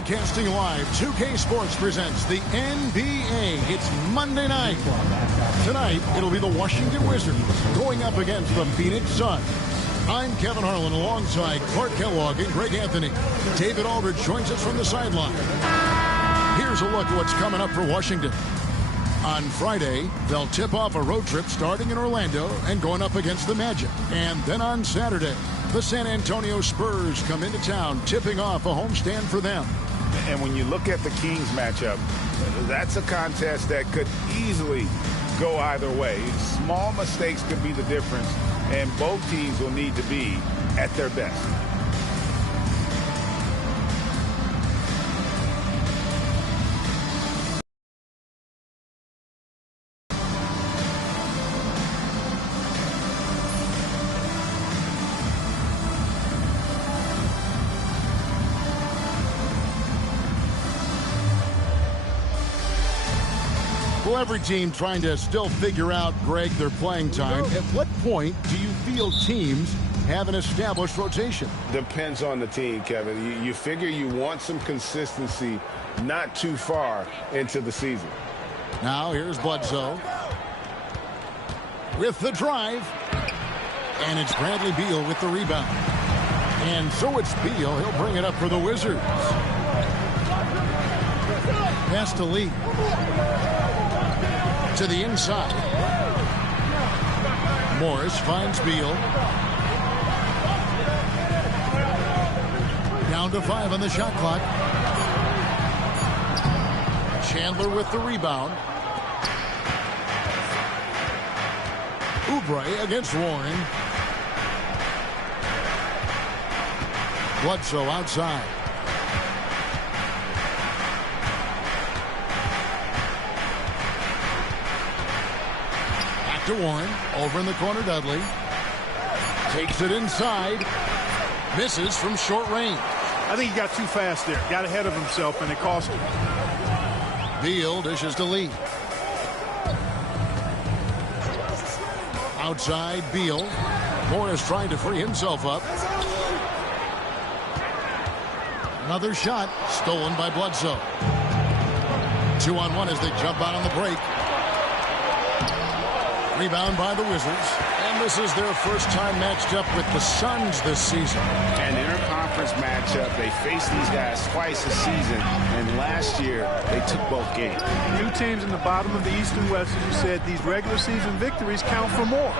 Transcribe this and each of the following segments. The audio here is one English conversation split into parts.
Broadcasting live, 2K Sports presents the NBA. It's Monday night. Tonight, it'll be the Washington Wizards going up against the Phoenix Suns. I'm Kevin Harlan alongside Clark Kellogg and Greg Anthony. David Aldridge joins us from the sideline. Here's a look at what's coming up for Washington. On Friday, they'll tip off a road trip starting in Orlando and going up against the Magic. And then on Saturday, the San Antonio Spurs come into town, tipping off a homestand for them. And when you look at the Kings matchup, that's a contest that could easily go either way. Small mistakes could be the difference, and both teams will need to be at their best. Well, every team trying to still figure out, Greg, their playing time. At what point do you feel teams have an established rotation? Depends on the team, Kevin. You figure you want some consistency not too far into the season. Now here's Bledsoe with the drive. And it's Bradley Beal with the rebound. And so it's Beal. He'll bring it up for the Wizards. Pass to Lee. To the inside. Morris finds Beal. Down to 5 on the shot clock. Chandler with the rebound. Oubre against Warren. Bledsoe outside. To Warren, over in the corner, Dudley takes it inside, misses from short range. I think he got too fast there, got ahead of himself, and it cost him. Beal dishes to Lee. Outside, Beal. Morris trying to free himself up. Another shot stolen by Bledsoe. 2-on-1 as they jump out on the break. Rebound by the Wizards, and this is their first time matched up with the Suns this season. An interconference matchup. They faced these guys twice this season, and last year they took both games. Two teams in the bottom of the East and West, as you said, these regular season victories count for more.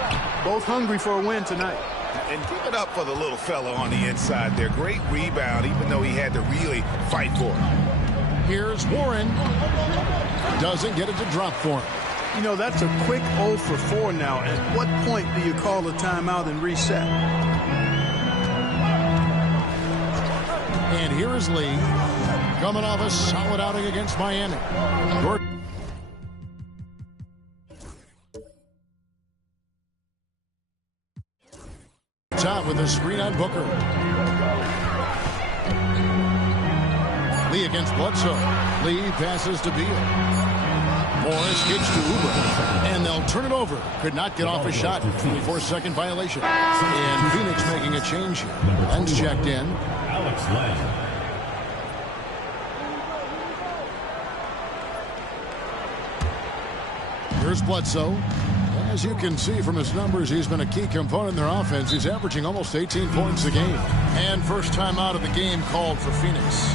Both hungry for a win tonight. And give it up for the little fella on the inside there. Great rebound, even though he had to really fight for it. Here's Warren. Doesn't get it to drop for him. You know, that's a quick 0 for 4 now. At what point do you call a timeout and reset? And here is Lee, coming off a solid outing against Miami. Top with a screen on Booker. Lee against Bledsoe. Lee passes to Beal. Morris gets to Oubre, and they'll turn it over. Could not get off a shot. 24-second violation. And Phoenix making a change here. Len's checked in. Alex Len. Here's Bledsoe. As you can see from his numbers, he's been a key component in their offense. He's averaging almost 18 points a game. And first time out of the game called for Phoenix.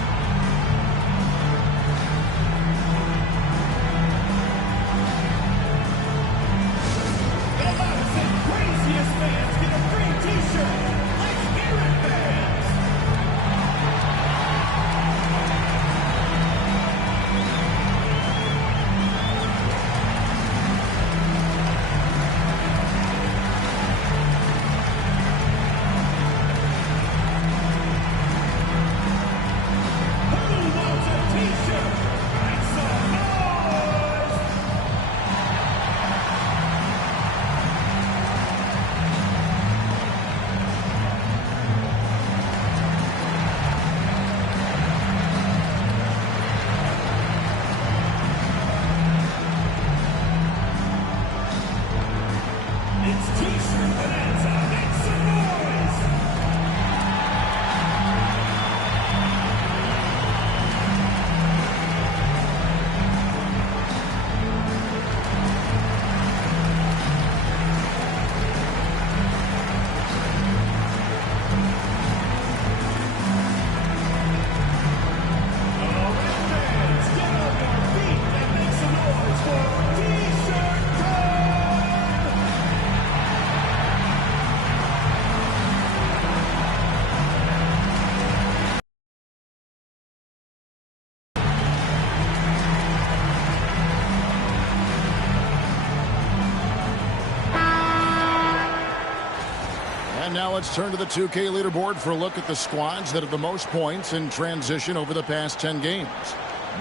now let's turn to the 2K leaderboard for a look at the squads that have the most points in transition over the past 10 games.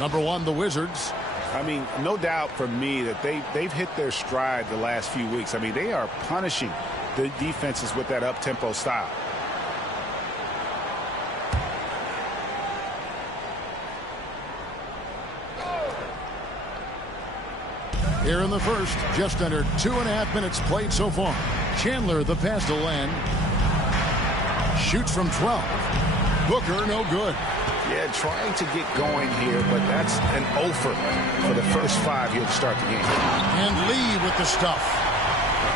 Number 1, the Wizards. I mean, no doubt for me that they've hit their stride the last few weeks. I mean, they are punishing the defenses with that up-tempo style. Here in the first, just under 2.5 minutes played so far. Chandler, the pass to Len. Shoots from 12. Booker, no good. Yeah, trying to get going here, but that's an offer for the first 5 here to start the game. And Lee with the stuff.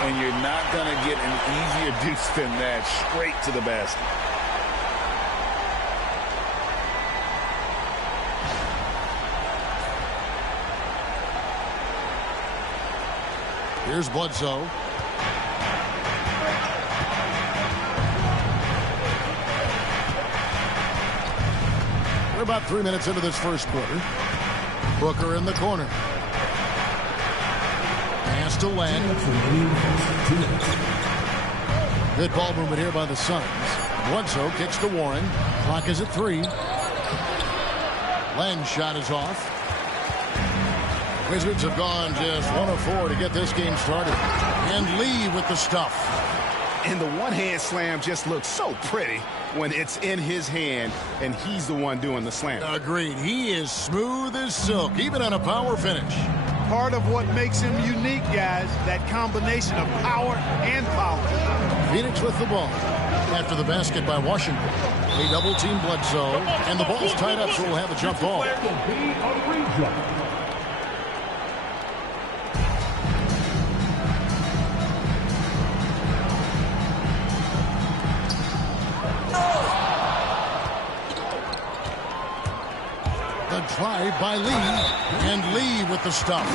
And you're not going to get an easier deuce than that. Straight to the basket. Here's Bledsoe. We're about 3 minutes into this first quarter. Booker in the corner. Pass to Len. Good ball movement here by the Suns. Bledsoe kicks to Warren. Clock is at 3. Len's shot is off. Wizards have gone just 1 of 4 to get this game started. And Lee with the stuff. And the one-hand slam just looks so pretty when it's in his hand and he's the one doing the slam. Agreed. He is smooth as silk, even on a power finish. Part of what makes him unique, guys, that combination of power and power. Phoenix with the ball. After the basket by Washington. They double-team Bledsoe, and the ball's tied up, so we'll have a jump ball. Drive by Lee, and Lee with the stuff.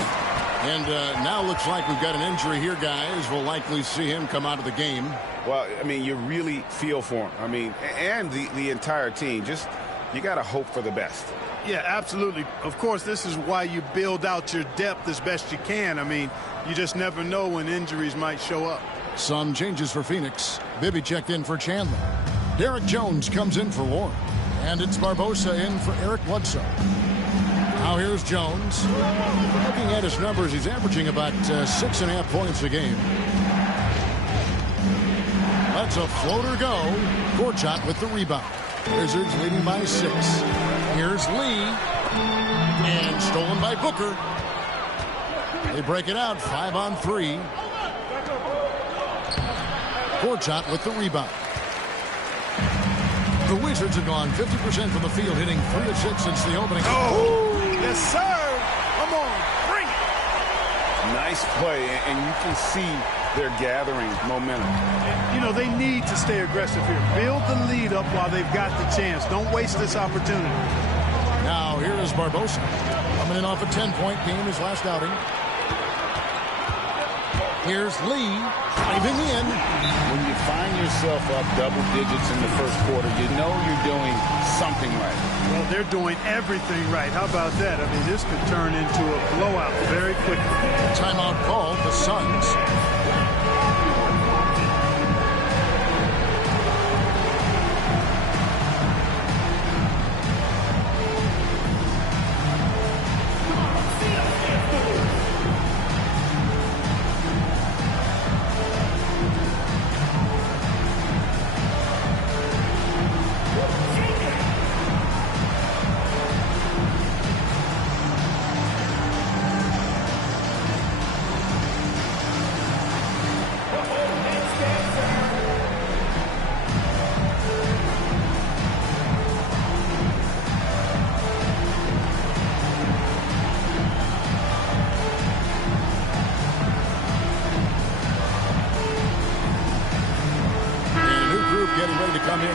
And now looks like we've got an injury here, guys. We'll likely see him come out of the game. Well, I mean, you really feel for him. I mean, and the entire team. Just, you got to hope for the best. Yeah, absolutely. Of course, this is why you build out your depth as best you can. I mean, you just never know when injuries might show up. Some changes for Phoenix. Bibby checked in for Chandler. Derek Jones comes in for Warren. And it's Barbosa in for Eric Bledsoe. Now here's Jones. Looking at his numbers, he's averaging about 6.5 points a game. Lets a floater go. Gortat with the rebound. Wizards leading by 6. Here's Lee. And stolen by Booker. They break it out, 5 on 3. Gortat with the rebound. The Wizards have gone 50% from the field, hitting 3 of 6 since the opening. Oh, yes, sir. Come on, bring it. Nice play, and you can see they're gathering momentum. You know, they need to stay aggressive here. Build the lead up while they've got the chance. Don't waste this opportunity. Now, here is Barbosa. Coming in off a 10-point game his last outing. Here's Lee, driving in. When you find yourself up double digits in the first quarter, you know you're doing something right. Well, they're doing everything right. How about that? I mean, this could turn into a blowout very quickly. Timeout called, the Suns.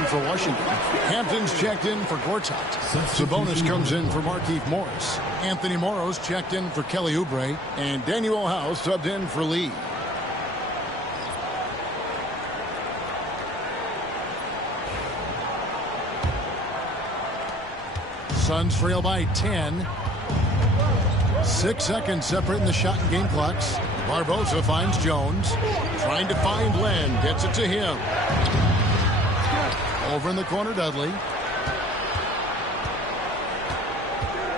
For Washington. Hampton's checked in for Gortat. Sabonis comes in for Markieff Morris. Anthony Morrow's checked in for Kelly Oubre. And Daniel House subbed in for Lee. Suns trail by 10. 6 seconds separating the shot and game clocks. Barbosa finds Jones. Trying to find Len. Gets it to him. Over in the corner, Dudley.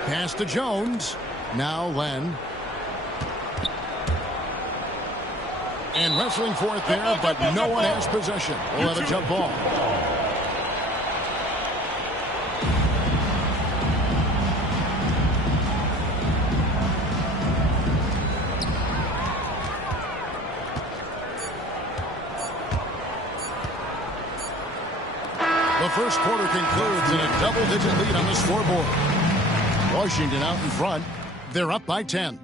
Pass to Jones. Now Len. And wrestling for it there, but no one has possession. We'll have a jump ball. The first quarter concludes in a double-digit lead on the scoreboard. Washington out in front. They're up by 10.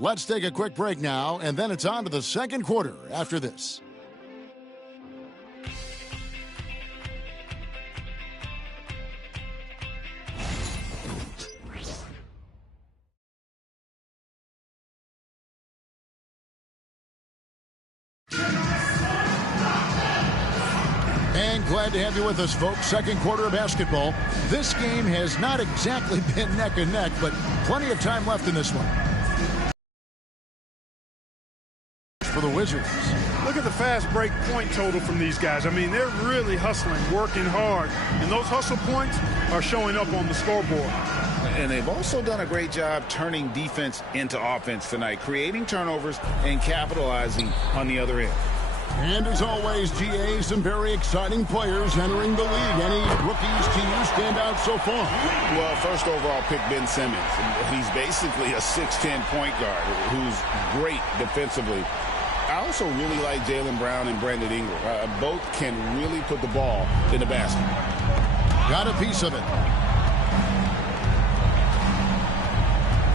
Let's take a quick break now, and then it's on to the second quarter after this. And glad to have you with us, folks. Second quarter of basketball. This game has not exactly been neck and neck, but plenty of time left in this one. For the Wizards. Look at the fast break point total from these guys. I mean, they're really hustling, working hard, and those hustle points are showing up on the scoreboard. And they've also done a great job turning defense into offense tonight, creating turnovers and capitalizing on the other end. And as always, GA, some very exciting players entering the league. Any rookies to you stand out so far? Well, first overall pick, Ben Simmons. He's basically a 6'10" point guard who's great defensively. I also really like Jaylen Brown and Brandon Ingram. Both can really put the ball in the basket. Got a piece of it.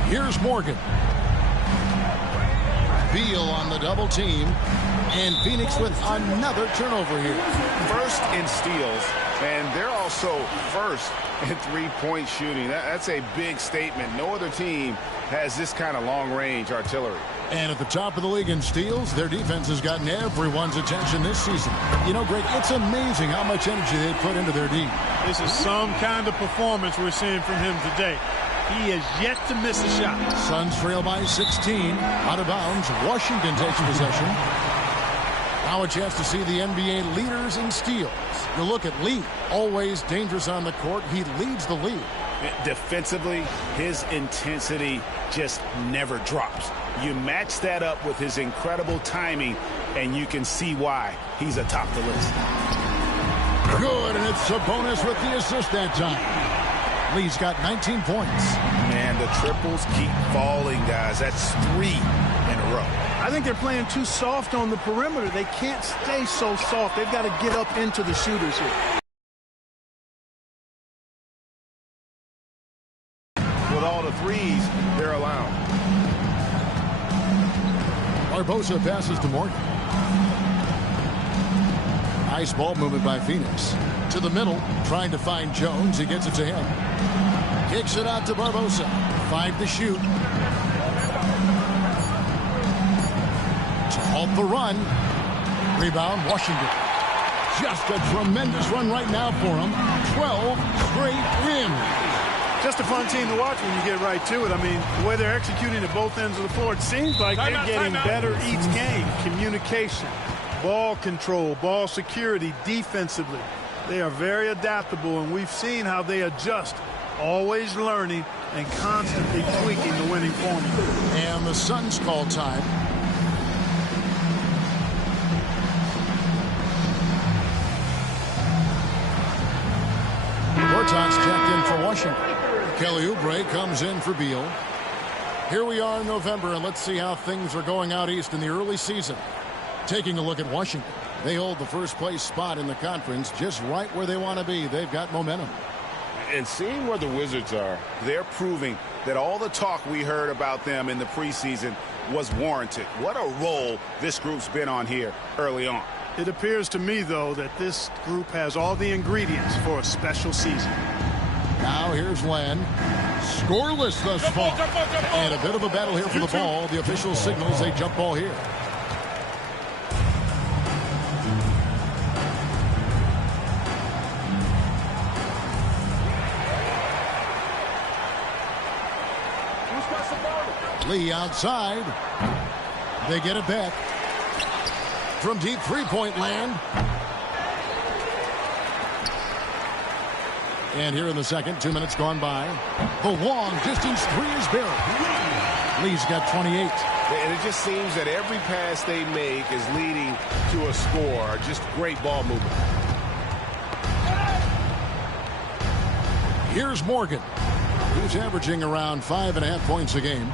Here's Morgan. Beal on the double team. And Phoenix with another turnover here. First in steals, and they're also first in three-point shooting. That's a big statement. No other team has this kind of long-range artillery. And at the top of the league in steals, their defense has gotten everyone's attention this season. You know, Greg, it's amazing how much energy they put into their D. This is some kind of performance we're seeing from him today. He has yet to miss a shot. Suns trail by 16. Out of bounds. Washington takes possession. Now a chance to see the NBA leaders in steals. You look at Lee, always dangerous on the court. He leads the league. Defensively, his intensity just never drops. You match that up with his incredible timing, and you can see why he's atop the list. Good, and it's a bonus with the assist that time. Lee's got 19 points. Man, the triples keep falling, guys. That's 3 in a row. I think they're playing too soft on the perimeter. They can't stay so soft. They've got to get up into the shooters here. With all the threes they're allowing. Barbosa passes to Morgan. Nice ball movement by Phoenix. To the middle, trying to find Jones. He gets it to him. Kicks it out to Barbosa. 5 to shoot. To halt the run. Rebound, Washington. Just a tremendous run right now for him. 12 straight wins. Just a fun team to watch when you get right to it. I mean, the way they're executing at both ends of the floor, it seems like they're getting better each game. Communication, ball control, ball security, defensively. They are very adaptable, and we've seen how they adjust, always learning and constantly tweaking the winning formula. And the Suns call time. Bortons checked in for Washington. Kelly Oubre comes in for Beal. Here we are in November, and let's see how things are going out east in the early season. Taking a look at Washington. They hold the first place spot in the conference just right where they want to be. They've got momentum. And seeing where the Wizards are, they're proving that all the talk we heard about them in the preseason was warranted. What a role this group's been on here early on. It appears to me, though, that this group has all the ingredients for a special season. Now here's Len. Scoreless thus far. And a bit of a battle here for the ball. The official signals a jump ball here. Lee outside. They get it back. From deep three-point land. And here in the second, 2 minutes gone by. The long-distance three is buried. Lee's got 28. And it just seems that every pass they make is leading to a score. Just great ball movement. Here's Morgan, who's averaging around 5.5 points a game.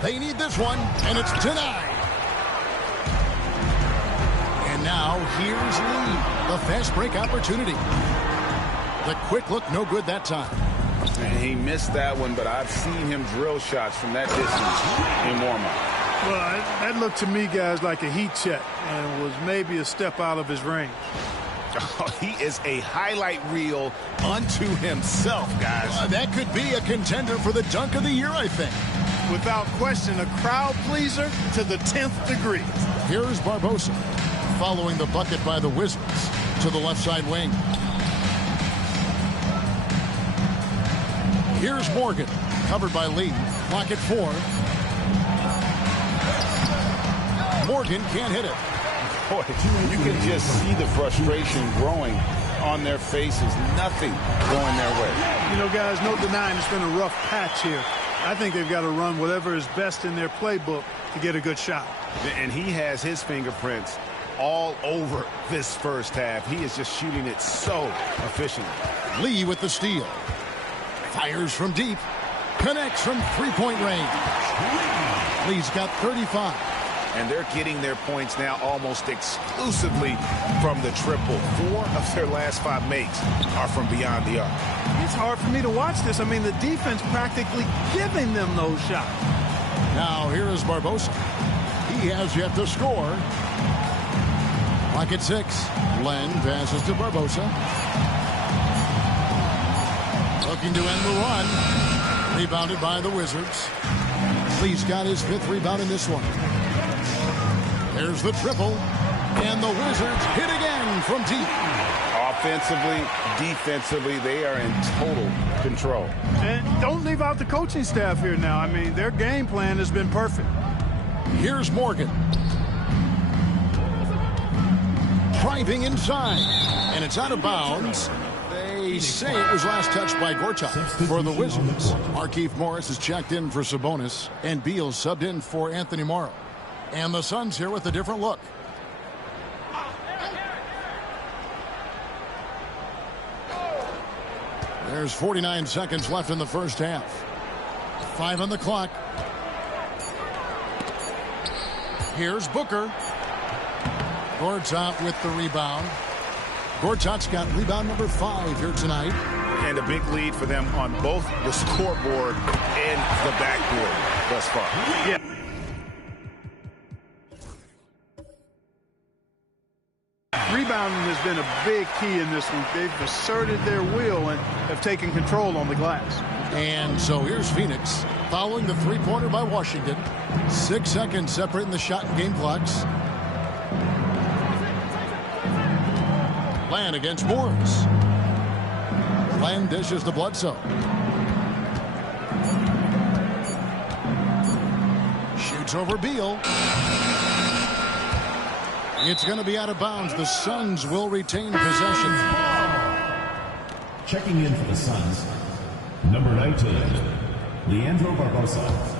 They need this one, and it's denied. And now here's Lee, the fast break opportunity. The quick look, no good that time. And he missed that one, but I've seen him drill shots from that distance in warm-up. Well, that looked to me, guys, like a heat check, and was maybe a step out of his range. Oh, he is a highlight reel unto himself, guys. That could be a contender for the dunk of the year, I think. Without question, a crowd pleaser to the 10th degree. Here's Barbosa, following the bucket by the Wizards to the left side wing. Here's Morgan, covered by Lee. Clock at 4. Morgan can't hit it. Boy, you can just see the frustration growing on their faces. Nothing going their way. You know, guys, no denying it's been a rough patch here. I think they've got to run whatever is best in their playbook to get a good shot. And he has his fingerprints all over this first half. He is just shooting it so efficiently. Lee with the steal. Fires from deep. Connects from three-point range. Lee's got 35. And they're getting their points now almost exclusively from the triple. 4 of their last 5 makes are from beyond the arc. It's hard for me to watch this. I mean, the defense practically giving them those shots. Now here is Barbosa. He has yet to score. Clock at 6. Len passes to Barbosa. Looking to end the run. Rebounded by the Wizards. Lee's got his 5th rebound in this one. There's the triple. And the Wizards hit again from deep. Offensively, defensively, they are in total control. And don't leave out the coaching staff here now. I mean, their game plan has been perfect. Here's Morgan. Driving inside. And it's out of bounds. They say it was last touched by Gortat for the Wizards. Markieff Morris is checked in for Sabonis. And Beal subbed in for Anthony Morrow. And the Suns here with a different look. There's 49 seconds left in the first half. 5 on the clock. Here's Booker. Gortat with the rebound. Gortat's got rebound number 5 here tonight. And a big lead for them on both the scoreboard and the backboard thus far. Yeah. Rebounding has been a big key in this one. They've asserted their will and have taken control on the glass. And so here's Phoenix following the three-pointer by Washington. 6 seconds separating the shot and game clocks. Land against Morris. Land dishes to Bledsoe. Shoots over Beal. It's going to be out of bounds. The Suns will retain possession. Checking in for the Suns, number 19, Leandro Barbosa.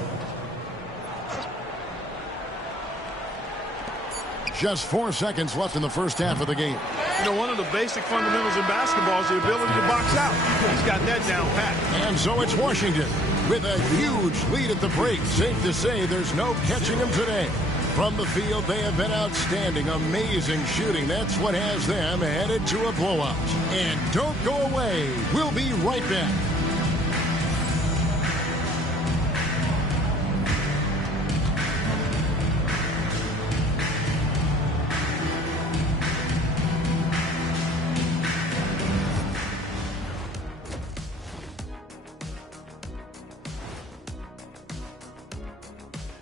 Just 4 seconds left in the first half of the game. You know, one of the basic fundamentals in basketball is the ability to box out. He's got that down pat. And so it's Washington with a huge lead at the break. Safe to say there's no catching them today. From the field, they have been outstanding, amazing shooting. That's what has them headed to a blowout. And don't go away. We'll be right back.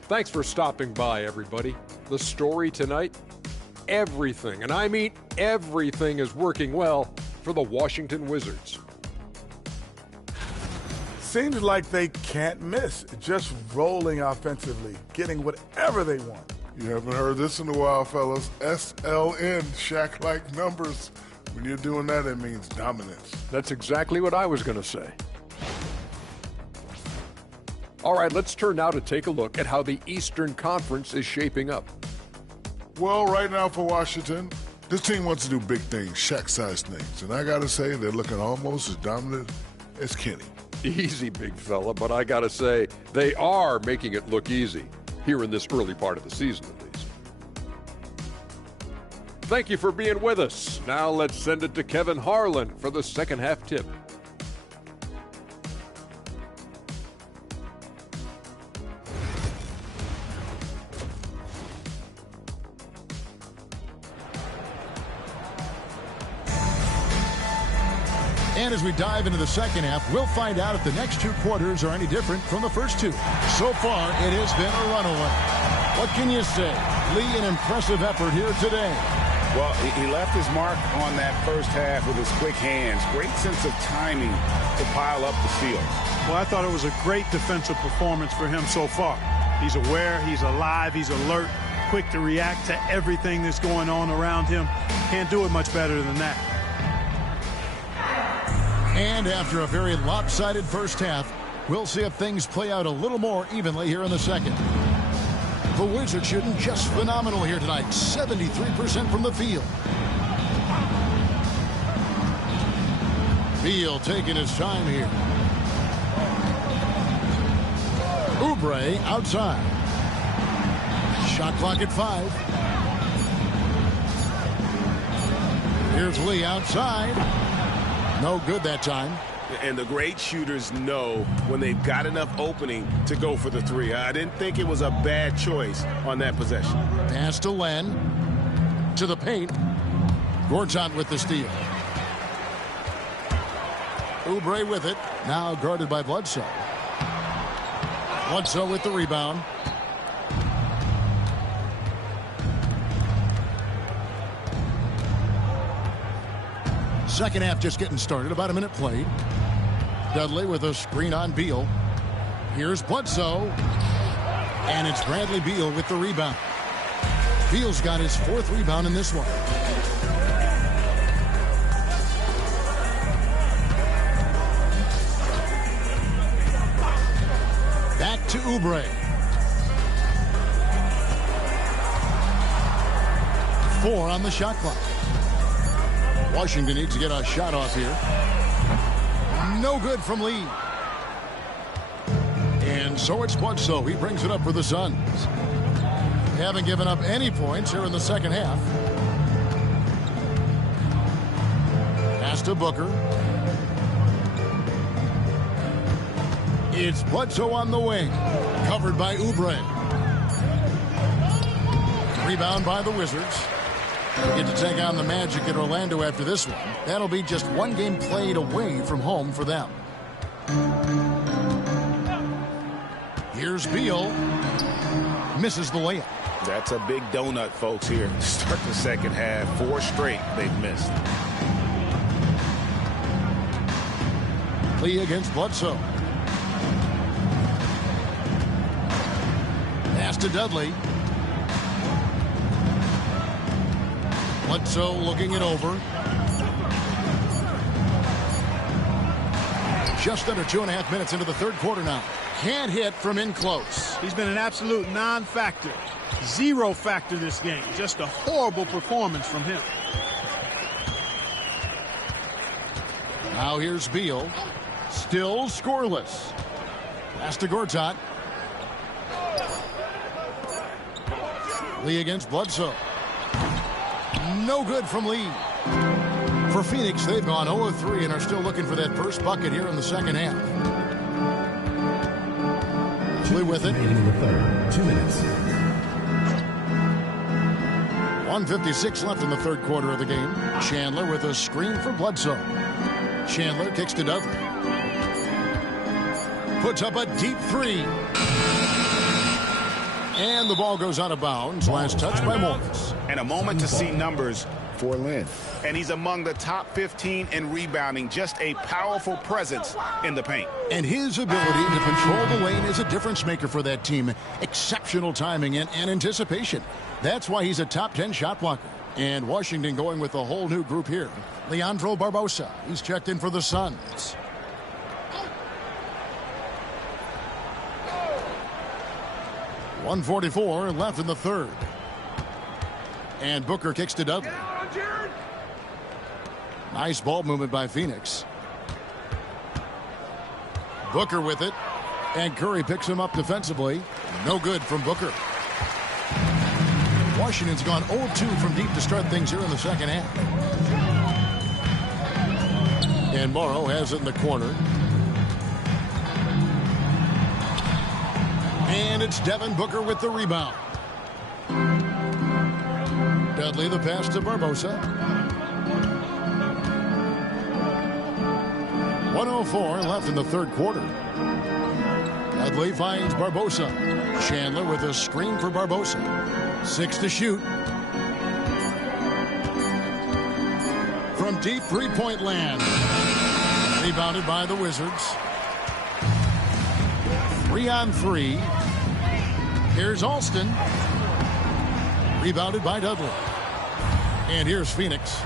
Thanks for stopping by, everybody. The story tonight, everything, and I mean everything, is working well for the Washington Wizards. seems like they can't miss. Just rolling offensively, getting whatever they want. You haven't heard this in a while, fellas. SLN, Shaq-like numbers. When you're doing that, it means dominance. That's exactly what I was going to say. All right, let's turn now to take a look at how the Eastern Conference is shaping up. Well, right now for Washington, this team wants to do big things, Shaq-sized things. And I got to say, they're looking almost as dominant as Kenny. Easy, big fella, but I got to say, they are making it look easy here in this early part of the season, at least. Thank you for being with us. Now let's send it to Kevin Harlan for the second half tip. And as we dive into the second half, we'll find out if the next two quarters are any different from the first two. So far, it has been a runaway. What can you say? Lee, an impressive effort here today. Well, he left his mark on that first half with his quick hands. Great sense of timing to pile up the steals. Well, I thought it was a great defensive performance for him so far. He's aware, he's alive, he's alert, quick to react to everything that's going on around him. Can't do it much better than that. And after a very lopsided first half, we'll see if things play out a little more evenly here in the second. The Wizards shooting just phenomenal here tonight, 73% from the field. Beal taking his time here. Oubre outside. Shot clock at 5. Here's Lee outside. No good that time. And the great shooters know when they've got enough opening to go for the three. I didn't think it was a bad choice on that possession. Pass to Len. To the paint. Gortat with the steal. Oubre with it. Now guarded by Bledsoe. Bledsoe with the rebound. Second half just getting started. About a minute played. Dudley with a screen on Beal. Here's Bledsoe. And it's Bradley Beal with the rebound. Beal's got his 4th rebound in this one. Back to Oubre. 4 on the shot clock. Washington needs to get a shot off here. No good from Lee. And so it's Bledsoe. He brings it up for the Suns. Haven't given up any points here in the second half. Pass to Booker. It's Bledsoe on the wing. Covered by Oubre. Rebound by the Wizards. They get to take on the Magic at Orlando after this one. That'll be just one game played away from home for them. Here's Beal. Misses the layup. That's a big donut, folks, here to start the second half. 4 straight they've missed. Lee against Bledsoe. Pass to Dudley. Bledsoe looking it over. Just under 2.5 minutes into the third quarter now. Can't hit from in close. He's been an absolute non-factor. 0 factor this game. Just a horrible performance from him. Now here's Beal. Still scoreless. Pass to Gortat. Lee against Bledsoe. No good from Lee. For Phoenix, they've gone 0-3 and are still looking for that first bucket here in the second half. Lee with it. 2 minutes. 1:56 left in the third quarter of the game. Chandler with a screen for Bledsoe. Chandler kicks to Dudley. Puts up a deep 3. And the ball goes out of bounds. Last touch by Morris. And a moment to see numbers for Lynn. And he's among the top 15 in rebounding, just a powerful presence in the paint. And his ability to control the lane is a difference maker for that team. Exceptional timing and anticipation. That's why he's a top 10 shot blocker. And Washington going with a whole new group here. Leandro Barbosa, he's checked in for the Suns. .144 left in the third. And Booker kicks to Dudley. Nice ball movement by Phoenix. Booker with it. And Curry picks him up defensively. No good from Booker. Washington's gone 0-2 from deep to start things here in the second half. And Morrow has it in the corner. And it's Devin Booker with the rebound. Dudley the pass to Barbosa. 1:04 left in the third quarter. Dudley finds Barbosa. Chandler with a screen for Barbosa. 6 to shoot. From deep three-point land. Rebounded by the Wizards. 3-on-3. Here's Alston. Rebounded by Dudley. And here's Phoenix.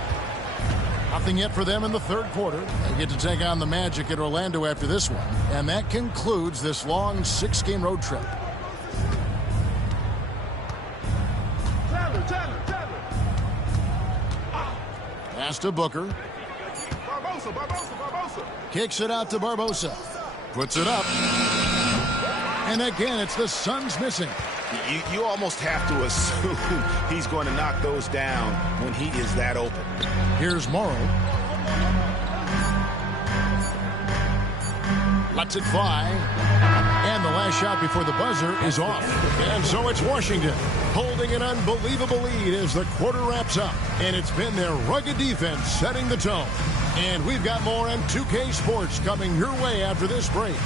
Nothing yet for them in the third quarter. They get to take on the Magic at Orlando after this one. And that concludes this long 6-game road trip. Pass to Booker. Kicks it out to Barbosa. Puts it up. And again, it's the Suns missing. You almost have to assume he's going to knock those down when he is that open. Here's Morrow. Lets it fly. And the last shot before the buzzer is off. And so it's Washington holding an unbelievable lead as the quarter wraps up. And it's been their rugged defense setting the tone. And we've got more on 2K Sports coming your way after this break.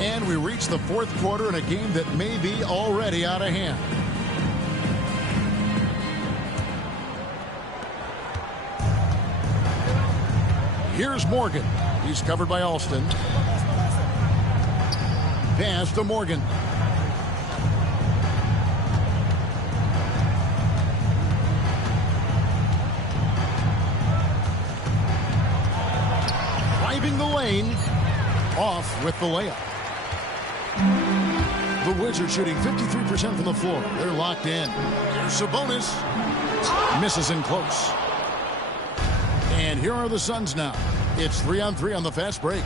And we reach the fourth quarter in a game that may be already out of hand. Here's Morgan. He's covered by Alston. Pass to Morgan. Driving the lane. Off with the layup. The Wizards shooting 53% from the floor. They're locked in. Here's Sabonis. Misses in close. And here are the Suns now. It's 3-on-3 on the fast break.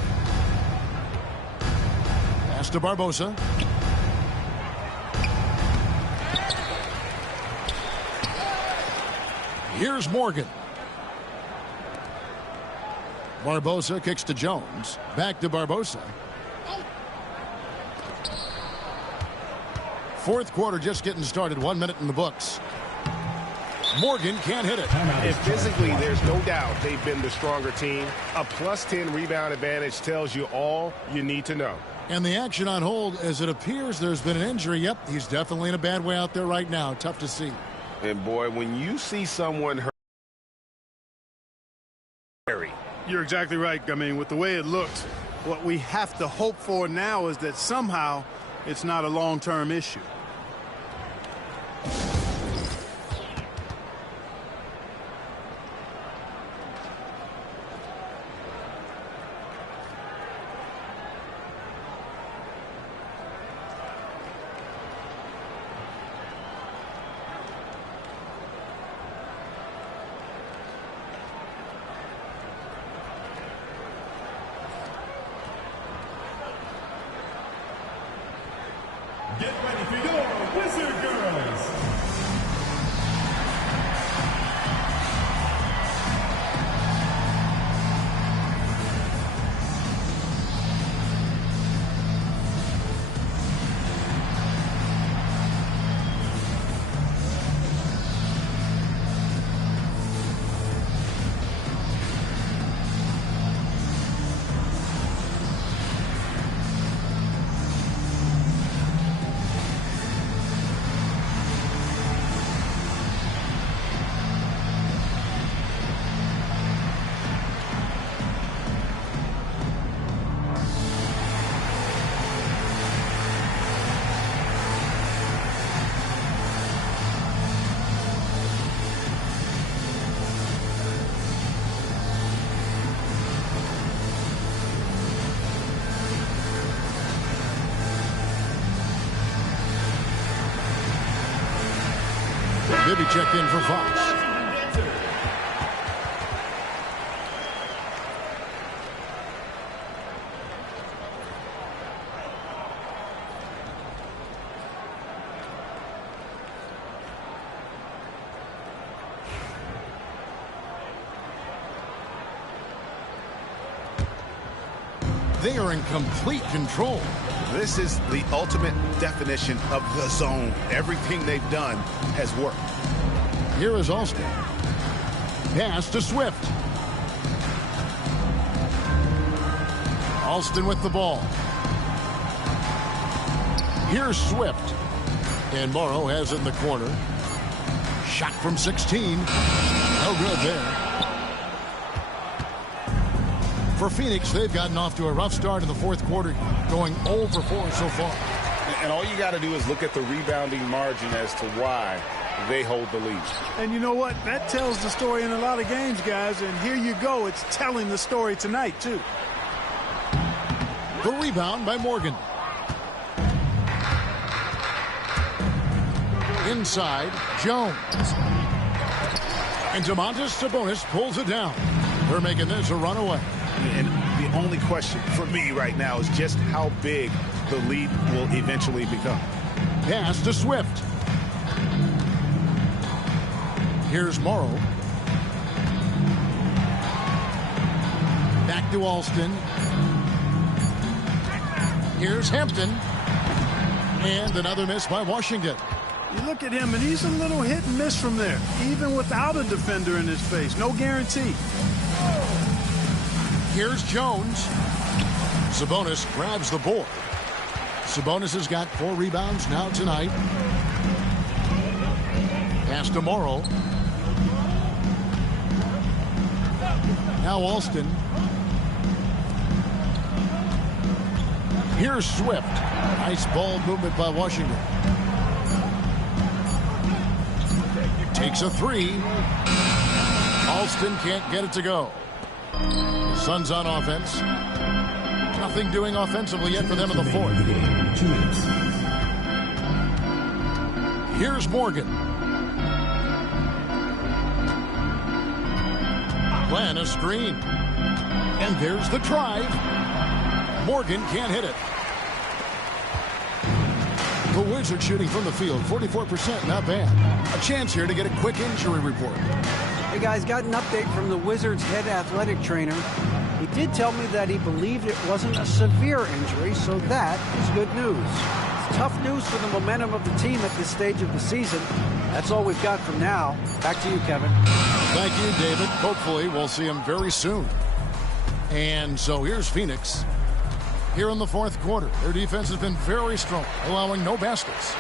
Pass to Barbosa. Here's Morgan. Barbosa kicks to Jones. Back to Barbosa. Fourth quarter just getting started. 1 minute in the books. Morgan can't hit it. And physically, there's no doubt they've been the stronger team. A +10 rebound advantage tells you all you need to know. And the action on hold as it appears there's been an injury. Yep, he's definitely in a bad way out there right now. Tough to see. And boy, when you see someone hurt, you're exactly right. I mean, with the way it looks, what we have to hope for now is that somehow it's not a long-term issue. Get ready for your Wizard Girls. Gibby checked in for Fox. They are in complete control. This is the ultimate definition of the zone. Everything they've done has worked. Here is Alston. Pass to Swift. Alston with the ball. Here's Swift. And Morrow has it in the corner. Shot from 16. No good there. For Phoenix, they've gotten off to a rough start in the fourth quarter, going 0 for 4 so far. And all you got to do is look at the rebounding margin as to why they hold the lead. And you know what? That tells the story in a lot of games, guys. And here you go. It's telling the story tonight, too. The rebound by Morgan. Inside, Jones. And Domantas Sabonis pulls it down. They're making this a runaway. And the only question for me right now is just how big the lead will eventually become. Pass to Swift. Here's Morrow. Back to Alston. Here's Hampton. And another miss by Washington. You look at him, and he's a little hit and miss from there, even without a defender in his face. No guarantee. Here's Jones. Sabonis grabs the board. Sabonis has got 4 rebounds now tonight. Pass to Morrow. Now Alston. Here's Swift. Nice ball movement by Washington. Takes a 3. Alston can't get it to go. The Suns on offense. Nothing doing offensively yet for them in the fourth. Here's Morgan. Plan a screen. And there's the drive. Morgan can't hit it. The Wizards shooting from the field, 44%, not bad. A chance here to get a quick injury report. Hey guys, got an update from the Wizards head athletic trainer. He did tell me that he believed it wasn't a severe injury, so that is good news. It's tough news for the momentum of the team at this stage of the season. That's all we've got from now. Back to you, Kevin. Thank you, David. Hopefully we'll see him very soon. And so here's Phoenix. Here in the fourth quarter, their defense has been very strong, allowing no baskets.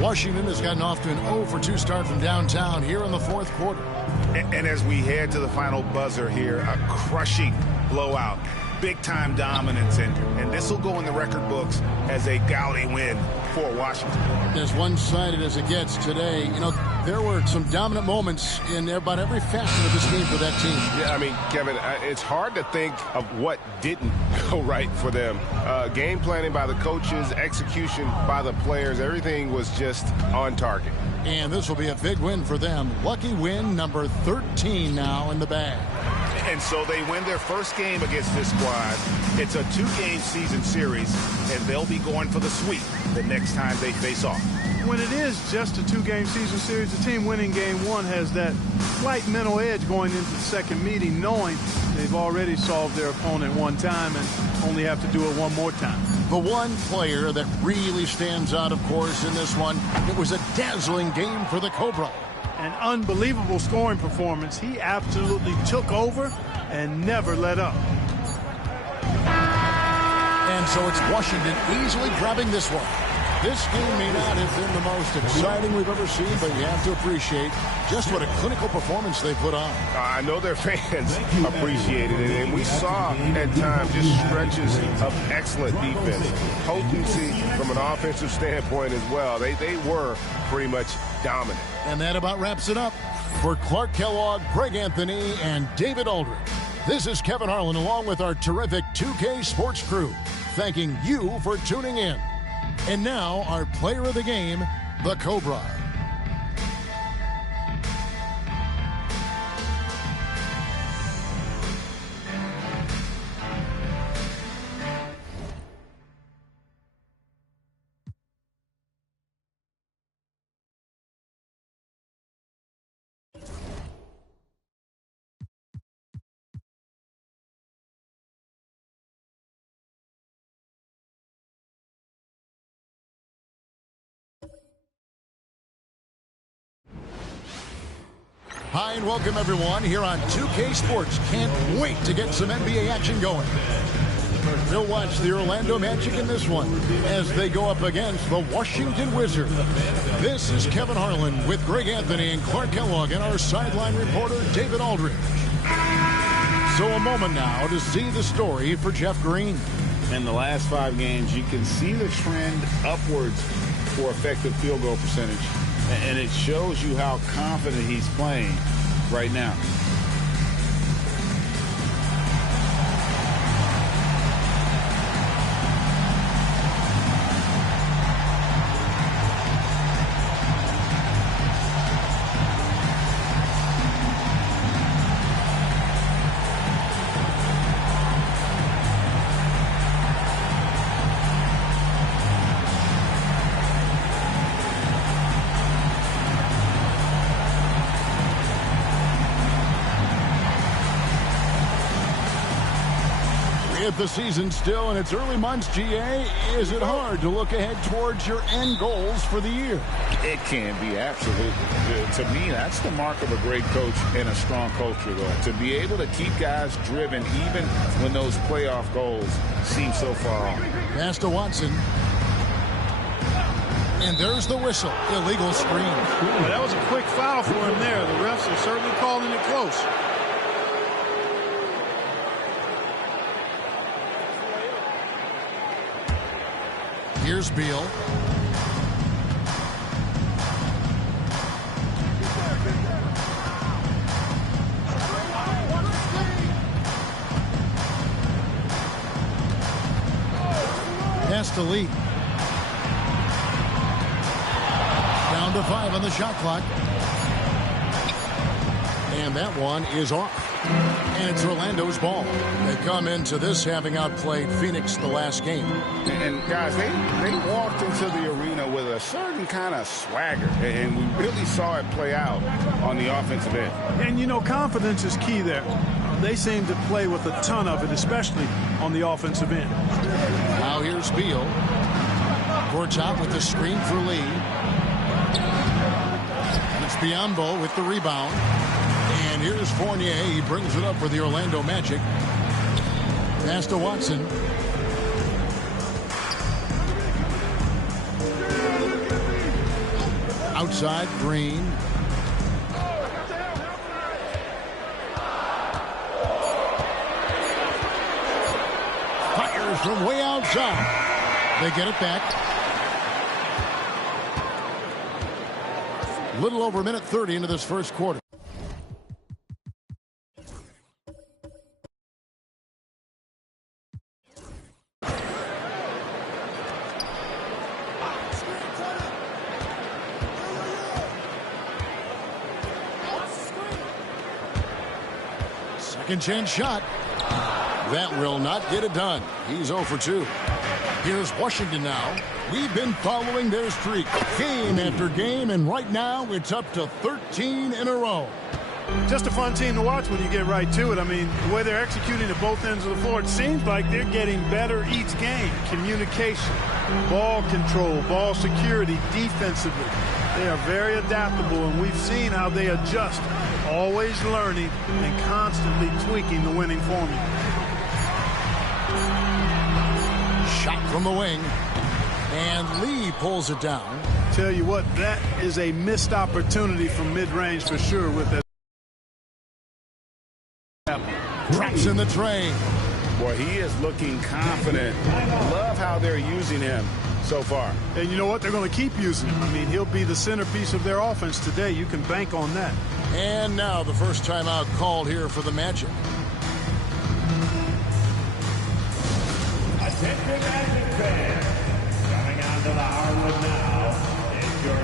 Washington has gotten off to an 0 for 2 start from downtown here in the fourth quarter. And as we head to the final buzzer here, a crushing blowout, big-time dominance, and this will go in the record books as a gaudy win for Washington. As one-sided as it gets today, you know, there were some dominant moments in about every facet of this game for that team. Yeah, I mean, Kevin, it's hard to think of what didn't go right for them. Game planning by the coaches, execution by the players, everything was just on target. And this will be a big win for them. Lucky win number 13 now in the bag. And so they win their first game against this squad. It's a 2-game season series, and they'll be going for the sweep the next time they face off. When it is just a 2-game season series, the team winning game 1 has that slight mental edge going into the second meeting, knowing they've already solved their opponent one time and only have to do it one more time. The one player that really stands out, of course, in this one, it was a dazzling game for the Cobra. An unbelievable scoring performance. He absolutely took over and never let up. And so it's Washington easily grabbing this one. This game may not have been the most exciting we've ever seen, but you have to appreciate just what a clinical performance they put on. I know their fans appreciated it, and we saw at times just stretches of excellent defense. Potency from an offensive standpoint as well. They were pretty much dominant. And that about wraps it up. For Clark Kellogg, Greg Anthony, and David Aldridge, this is Kevin Harlan along with our terrific 2K Sports crew, thanking you for tuning in. And now, our player of the game, the Cobra. Hi and welcome everyone here on 2K Sports. Can't wait to get some NBA action going. We'll watch the Orlando Magic in this one as they go up against the Washington Wizards. This is Kevin Harlan with Greg Anthony and Clark Kellogg and our sideline reporter David Aldridge. So a moment now to see the story for Jeff Green. In the last 5 games, you can see the trend upwards for effective field goal percentage. And it shows you how confident he's playing right now. If the season's still in its early months, GA, is it hard to look ahead towards your end goals for the year? It can be, absolutely. To me, that's the mark of a great coach and a strong culture, though. To be able to keep guys driven even when those playoff goals seem so far off. Pass to Watson. And there's the whistle. Illegal screen. Well, that was a quick foul for him there. The refs are certainly calling it close. Here's Beal. Pass to Lee. Down to 5 on the shot clock. And that one is off. And it's Orlando's ball. They come into this having outplayed Phoenix the last game. And guys, they walked into the arena with a certain kind of swagger. And we really saw it play out on the offensive end. And, you know, confidence is key there. They seem to play with a ton of it, especially on the offensive end. Now here's Beal. Court top with the screen for Lee. And it's Biyombo with the rebound. And here's Fournier. He brings it up for the Orlando Magic. Pass to Watson. Outside, Green. Fires from way outside. They get it back. Little over a minute 30 into this first quarter. Second chance shot. That will not get it done. He's 0 for 2. Here's Washington now. We've been following their streak game after game, and right now it's up to 13 in a row. Just a fun team to watch when you get right to it. I mean, the way they're executing at both ends of the floor, it seems like they're getting better each game. Communication, ball control, ball security, defensively. They are very adaptable, and we've seen how they adjust, always learning and constantly tweaking the winning formula. Shot from the wing, and Lee pulls it down. Tell you what, that is a missed opportunity from mid-range for sure with that. Drops in the tray. Boy, he is looking confident. Love how they're using him so far. And you know what? They're going to keep using him. I mean, he'll be the centerpiece of their offense today. You can bank on that. And now the first timeout called here for the Magic. Attention Magic fans, coming onto the hardwood now is your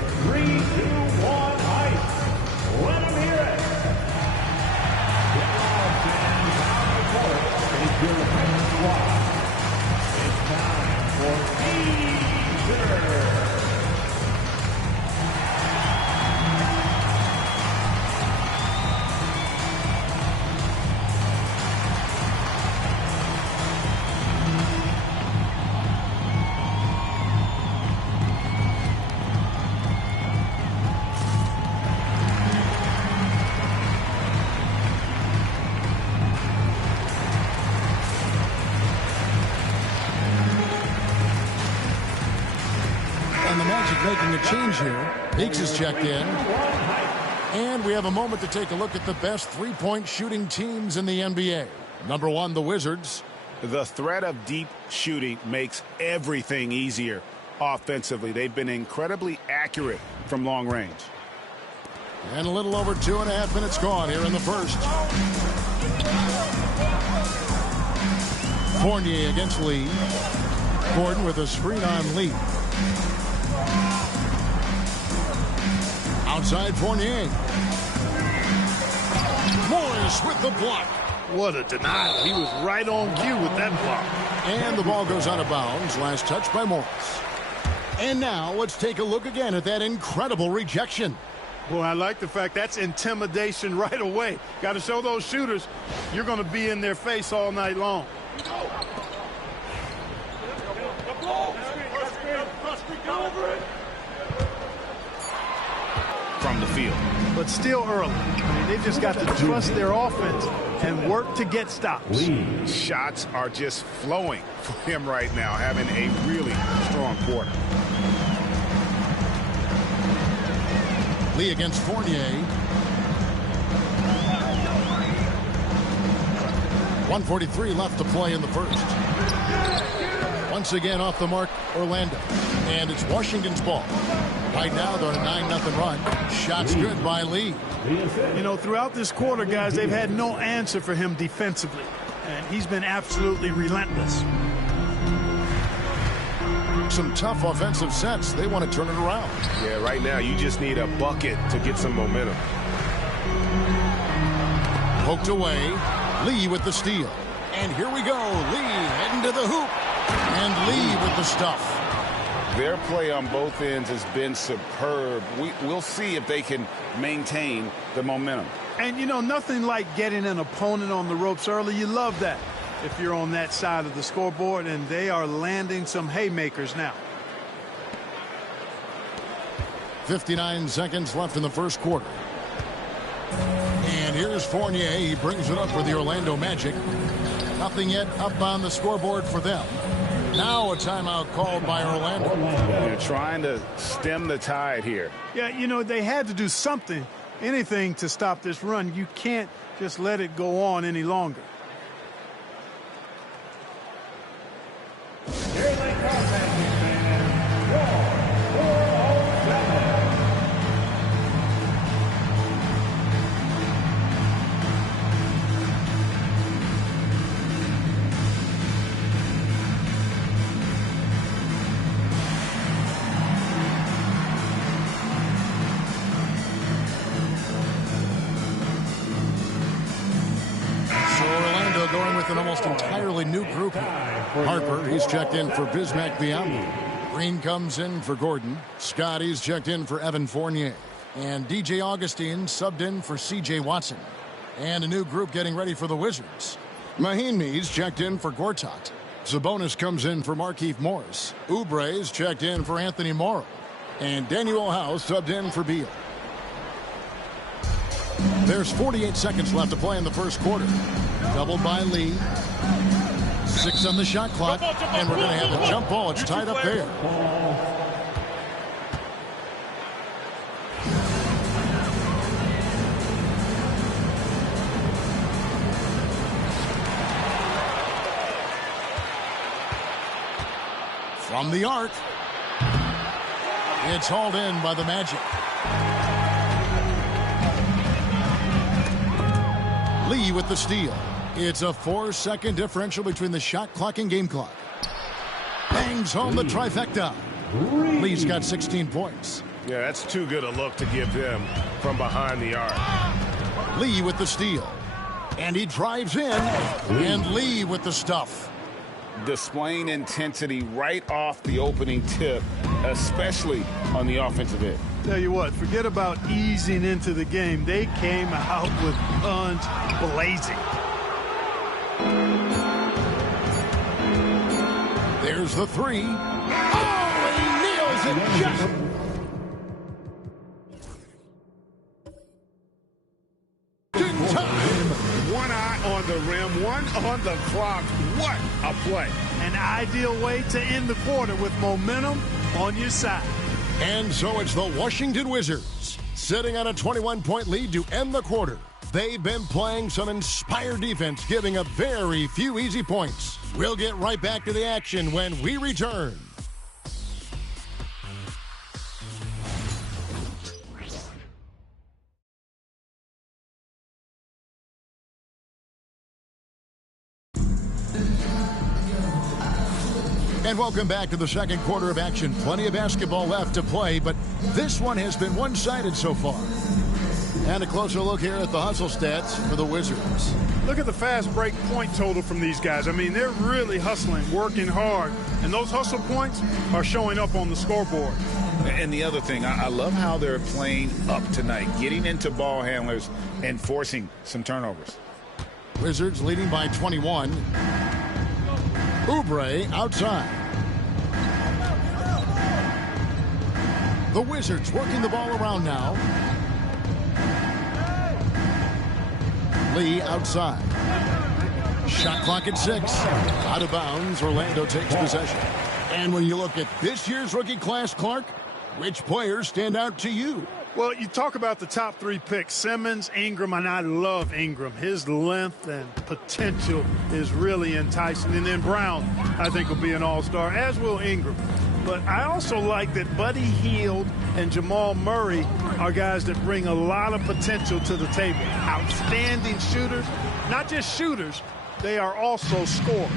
making a change here. Meeks is checked in. And we have a moment to take a look at the best three-point shooting teams in the NBA. Number 1, the Wizards. The threat of deep shooting makes everything easier offensively. They've been incredibly accurate from long range. And a little over 2.5 minutes gone here in the first. Fournier against Lee. Gordon with a screen on Lee. Outside Fournier. Morris with the block. What a denial. He was right on cue with that block. And the ball goes out of bounds. Last touch by Morris. And now let's take a look again at that incredible rejection. Well, I like the fact that's intimidation right away. Got to show those shooters you're going to be in their face all night long. From the field. But still early. I mean, they've just got to trust their offense and work to get stops. Shots are just flowing for him right now, having a really strong quarter. Lee against Fournier. 1:43 left to play in the first. Once again off the mark, Orlando. And it's Washington's ball. Right now, they're on a 9-0 run. Shots good by Lee. You know, throughout this quarter, guys, they've had no answer for him defensively. And he's been absolutely relentless. Some tough offensive sets. They want to turn it around. Yeah, right now, you just need a bucket to get some momentum. Poked away. Lee with the steal. And here we go. Lee heading to the hoop. And Lee with the stuff. Their play on both ends has been superb. We'll see if they can maintain the momentum. And, you know, nothing like getting an opponent on the ropes early. You love that if you're on that side of the scoreboard, and they are landing some haymakers now. 59 seconds left in the first quarter. And here's Fournier. He brings it up for the Orlando Magic. Nothing yet up on the scoreboard for them. Now a timeout called by Orlando. You're trying to stem the tide here. Yeah, you know, they had to do something, anything to stop this run. You can't just let it go on any longer. Here they come, fans. Going with an almost entirely new group here. Harper, he's checked in for Bismack Biyombo. Green comes in for Gordon. Scotty's checked in for Evan Fournier. And DJ Augustine subbed in for CJ Watson. And a new group getting ready for the Wizards. Mahinmi's checked in for Gortat. Sabonis comes in for Markieff Morris. Oubre's checked in for Anthony Morrow. And Daniel House subbed in for Beal. There's 48 seconds left to play in the first quarter. Doubled by Lee. 6 on the shot clock. And we're going to have a jump ball. It's tied up there. From the arc. It's hauled in by the Magic. Lee with the steal. It's a 4-second differential between the shot clock and game clock. Bangs home the trifecta. Lee's got 16 points. Yeah, that's too good a look to give them from behind the arc. Lee with the steal. And he drives in. And Lee with the stuff. Displaying intensity right off the opening tip, especially on the offensive end. Tell you what, forget about easing into the game. They came out with guns blazing. There's the three. Oh, he nails it just. In time. One eye on the rim, one on the clock. What a play. An ideal way to end the quarter with momentum on your side. And so it's the Washington Wizards sitting on a 21-point lead to end the quarter. They've been playing some inspired defense, giving up very few easy points. We'll get right back to the action when we return. And welcome back to the second quarter of action. Plenty of basketball left to play, but this one has been one-sided so far. And a closer look here at the hustle stats for the Wizards. Look at the fast break point total from these guys. I mean, they're really hustling, working hard, and those hustle points are showing up on the scoreboard. And the other thing, I love how they're playing up tonight, getting into ball handlers and forcing some turnovers. Wizards leading by 21. Oubre outside. The Wizards working the ball around now. Lee outside. Shot clock at 6. Out of bounds. Orlando takes possession. And when you look at this year's rookie class, Clark, which players stand out to you? Well, you talk about the top 3 picks, Simmons, Ingram, and I love Ingram. His length and potential is really enticing. And then Brown, I think, will be an all-star, as will Ingram. But I also like that Buddy Hield and Jamal Murray are guys that bring a lot of potential to the table. Outstanding shooters. Not just shooters, they are also scorers.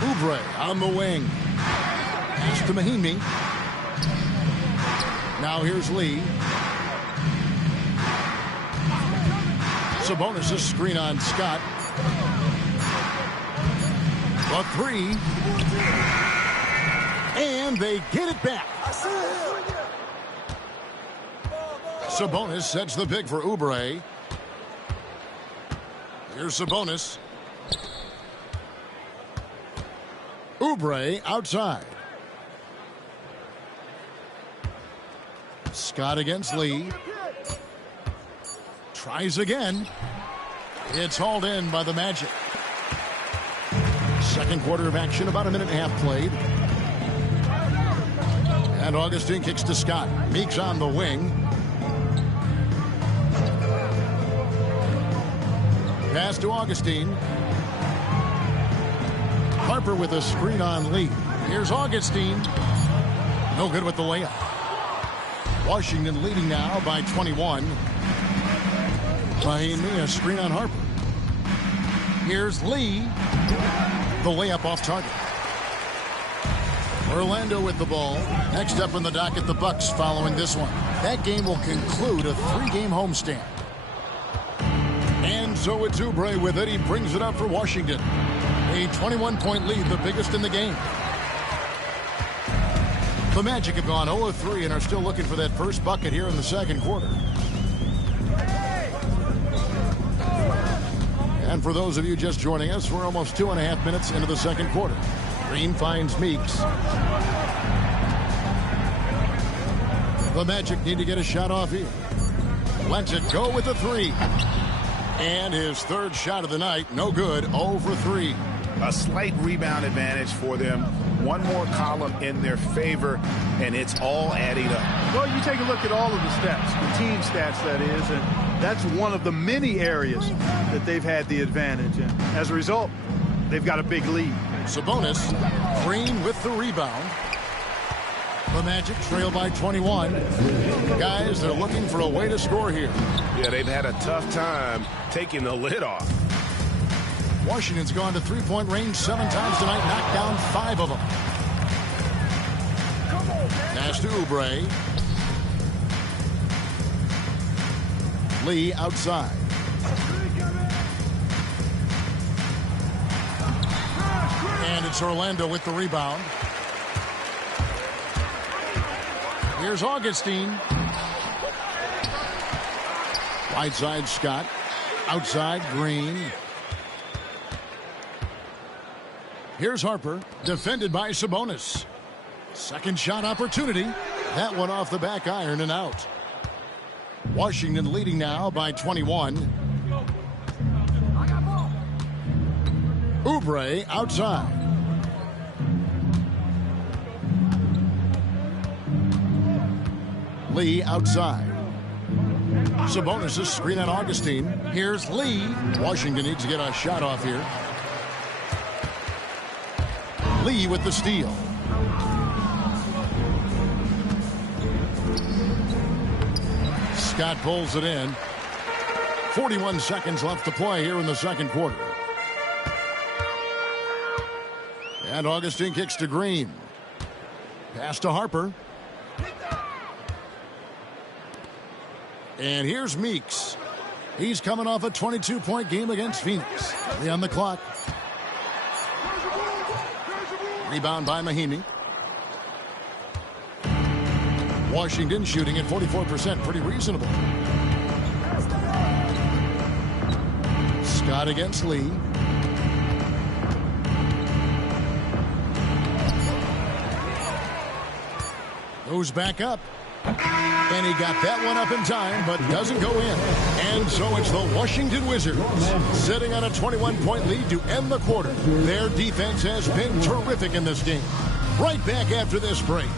Oubre on the wing. Pass to Mahinmi. Now here's Lee. Sabonis' screen on Scott. A 3. And they get it back. Sabonis sets the pick for Oubre. Here's Sabonis. Oubre outside. Scott against Lee. Tries again. It's hauled in by the Magic. Second quarter of action, about a minute and a half played. And Augustine kicks to Scott. Meeks on the wing. Pass to Augustine. Harper with a screen on Lee. Here's Augustine. No good with the layup. Washington leading now by 21. Mahinmi, a screen on Harper. Here's Lee. The layup off target. Orlando with the ball. Next up in the docket, the Bucks following this one. That game will conclude a 3-game homestand. And so it's Oubre with it. He brings it up for Washington. A 21-point lead, the biggest in the game. The Magic have gone 0 of 3 and are still looking for that first bucket here in the second quarter. And for those of you just joining us, we're almost 2.5 minutes into the second quarter. Green finds Meeks. The Magic need to get a shot off here. Lets it go with the 3. And his third shot of the night, no good, 0 for 3. A slight rebound advantage for them. One more column in their favor, and it's all adding up. Well, you take a look at all of the stats, the team stats, that is, and that's one of the many areas that they've had the advantage. And as a result, they've got a big lead. Sabonis, Green with the rebound. The Magic trail by 21. Guys, they're looking for a way to score here. Yeah, they've had a tough time taking the lid off. Washington's gone to three-point range 7 times tonight, knocked down 5 of them. Pass to Oubre. Lee outside. And it's Orlando with the rebound. Here's Augustine. Right side, Scott. Outside, Green. Here's Harper, defended by Sabonis. Second shot opportunity. That one off the back iron and out. Washington leading now by 21. Oubre outside. Lee outside. Sabonis' screen on Augustine. Here's Lee. Washington needs to get a shot off here. Lee with the steal. Scott pulls it in. 41 seconds left to play here in the second quarter. And Augustine kicks to Green. Pass to Harper. And here's Meeks. He's coming off a 22-point game against Phoenix. Lee on the clock. Rebound by Mahimi. Washington shooting at 44%. Pretty reasonable. Scott against Lee. Goes back up. And he got that one up in time, but doesn't go in. And so it's the Washington Wizards sitting on a 21-point lead to end the quarter. Their defense has been terrific in this game. Right back after this break.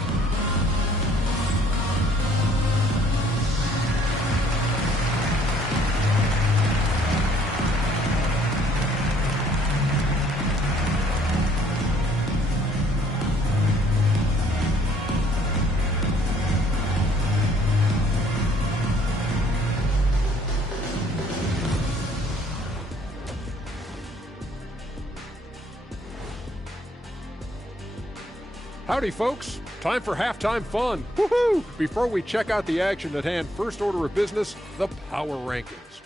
Howdy, folks. Time for halftime fun. Woohoo! Before we check out the action at hand, first order of business, the power rankings.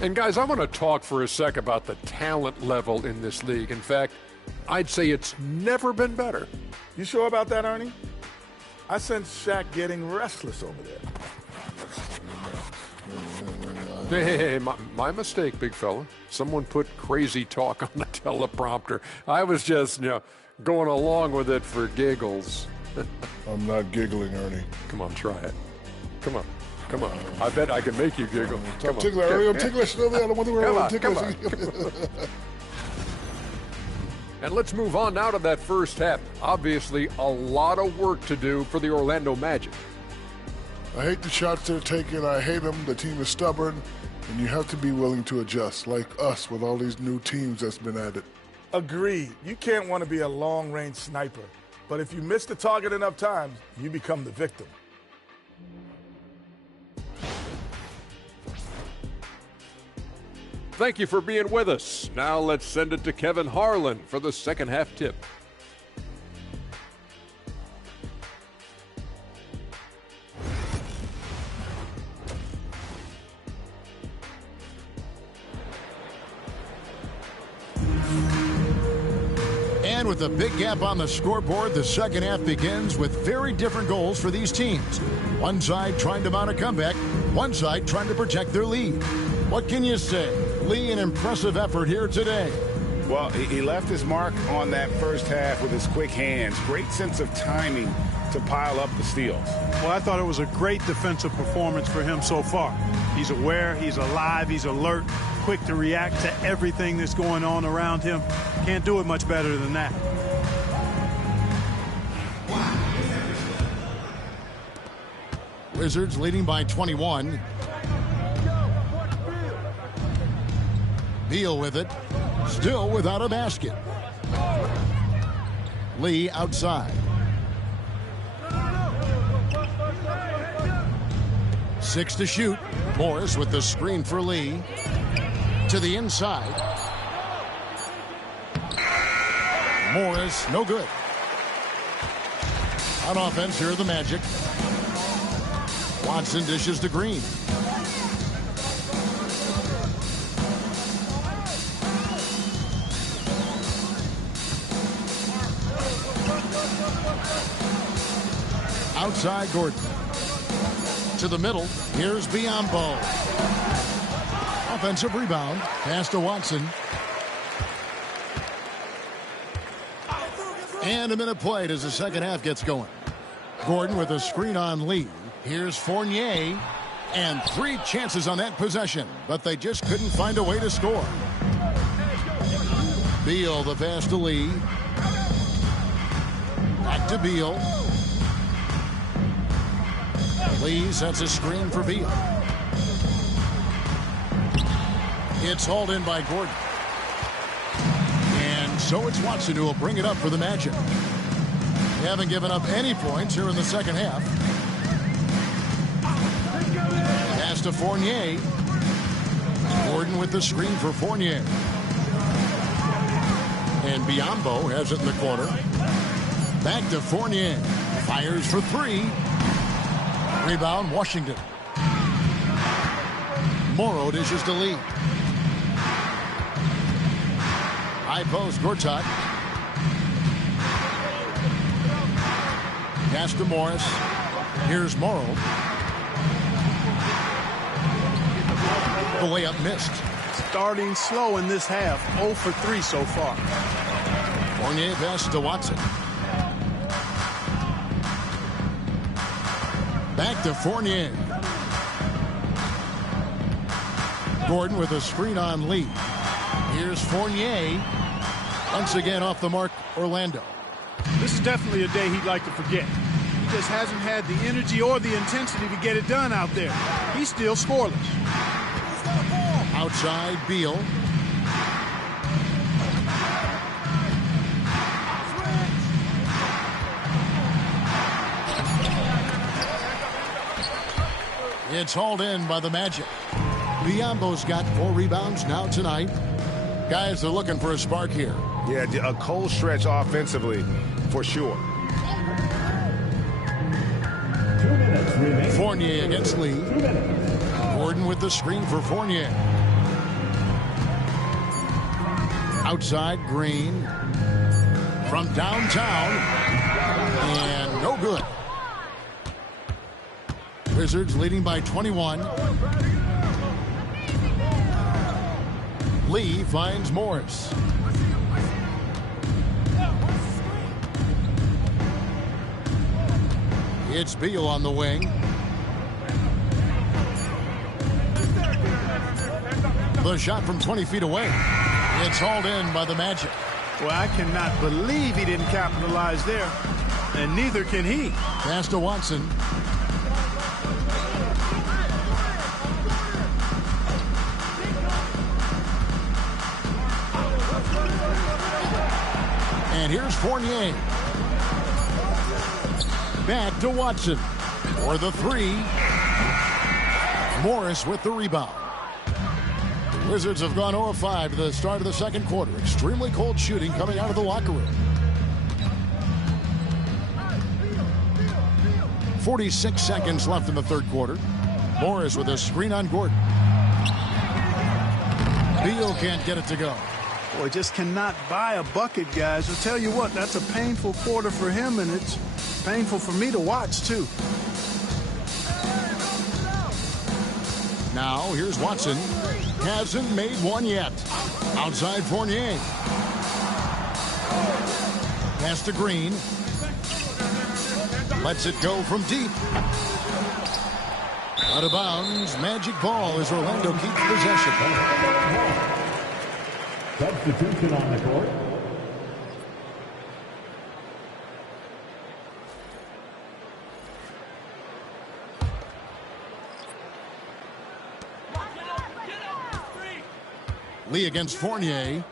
And guys, I want to talk for a sec about the talent level in this league. In fact, I'd say it's never been better. You sure about that, Ernie? I sense Shaq getting restless over there. Hey, my mistake, big fella. Someone put crazy talk on the teleprompter. I was just, going along with it for giggles. I'm not giggling, Ernie. Come on, try it. Come on. I bet I can make you giggle. I'm ticklish, Ernie. I'm ticklish. I don't want to wear I'm ticklish. And let's move on now to that first half. Obviously, a lot of work to do for the Orlando Magic. I hate the shots they're taking. I hate them. The team is stubborn, and you have to be willing to adjust, like us with all these new teams that's been added. Agreed. You can't want to be a long-range sniper. But if you miss the target enough times, you become the victim. Thank you for being with us. Now let's send it to Kevin Harlan for the second half tip. And with a big gap on the scoreboard, the second half begins with very different goals for these teams. One side trying to mount a comeback, one side trying to protect their lead. What can you say? Lee, an impressive effort here today. Well, he left his mark on that first half with his quick hands. Great sense of timing to pile up the steals. Well, I thought it was a great defensive performance for him so far. He's aware, he's alive, he's alert, quick to react to everything that's going on around him. Can't do it much better than that. Wizards leading by 21. Beal with it. Still without a basket. Lee outside. 6 to shoot. Morris with the screen for Lee. To the inside. Morris, no good. On offense, here are the Magic. Watson dishes to Green. Outside Gordon. To the middle. Here's Biyombo. Offensive rebound. Pass to Watson. And a minute played as the second half gets going. Gordon with a screen on Lee. Here's Fournier. And 3 chances on that possession, but they just couldn't find a way to score. Beal the pass to Lee. Back to Beal. Lee sets a screen for Beal. It's hauled in by Gordon. And so it's Watson who will bring it up for the Magic. They haven't given up any points here in the second half. Pass to Fournier. Gordon with the screen for Fournier. And Biyombo has it in the corner. Back to Fournier. Fires for three. Rebound, Washington. Morrow dishes to Lee. High post, Gortat. Pass to Morris. Here's Morrow. The layup missed. Starting slow in this half. 0 for 3 so far. Fournier pass to Watson. Back to Fournier. Gordon with a screen on Lee. Here's Fournier. Once again off the mark, Orlando. This is definitely a day he'd like to forget. He just hasn't had the energy or the intensity to get it done out there. He's still scoreless. Outside, Beal. It's hauled in by the Magic. Biyombo's got 4 rebounds now tonight. Guys are looking for a spark here. Yeah, a cold stretch offensively, for sure. Fournier against Lee. Gordon with the screen for Fournier. Outside, Green. From downtown. And no good. Wizards leading by 21. Lee finds Morris. It's Beal on the wing. The shot from 20 feet away. It's hauled in by the Magic. Well, I cannot believe he didn't capitalize there. And neither can he. Pass to Watson. And here's Fournier. Back to Watson for the 3. Morris with the rebound. The Wizards have gone 0-5 to the start of the second quarter. Extremely cold shooting coming out of the locker room. 46 seconds left in the third quarter. Morris with a screen on Gordon. Beal can't get it to go. Boy, just cannot buy a bucket, guys. I'll tell you what, that's a painful quarter for him, and it's painful for me to watch, too. Now, here's Watson. Hasn't made one yet. Outside Fournier. Pass to Green. Lets it go from deep. Out of bounds. Magic ball as Orlando keeps possession. Substitution on the court. Lee against Fournier.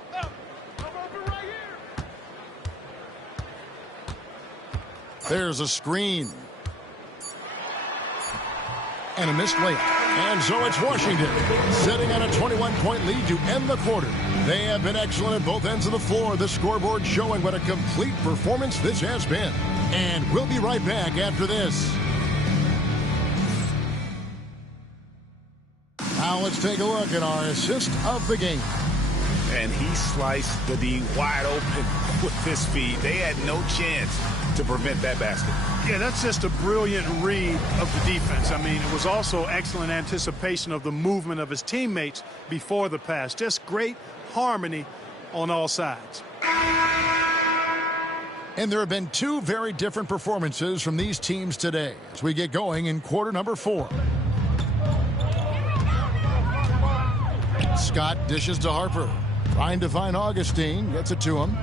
There's a screen. And a missed layup. And so it's Washington sitting on a 21-point lead to end the quarter. They have been excellent at both ends of the floor. The scoreboard showing what a complete performance this has been. And we'll be right back after this. Now let's take a look at our assist of the game. And he sliced the D wide open with his feet. They had no chance to prevent that basket. Yeah, that's just a brilliant read of the defense. I mean, it was also excellent anticipation of the movement of his teammates before the pass. Just great harmony on all sides. And there have been 2 very different performances from these teams today as we get going in quarter number 4. Scott dishes to Harper. Trying to find Augustine. Gets it to him.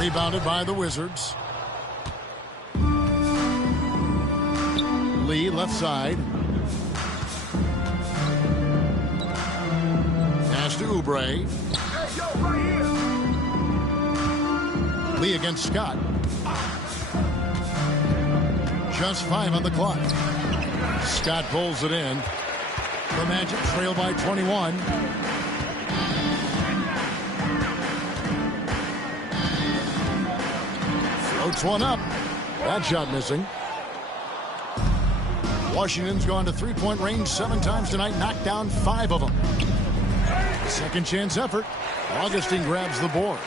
Rebounded by the Wizards. Lee left side. Pass to Oubre. Lee against Scott. Just 5 on the clock. Scott pulls it in. The Magic trail by 21. Floats one up. That shot missing. Washington's gone to three-point range 7 times tonight, knocked down 5 of them. Second chance effort. Augustine grabs the board.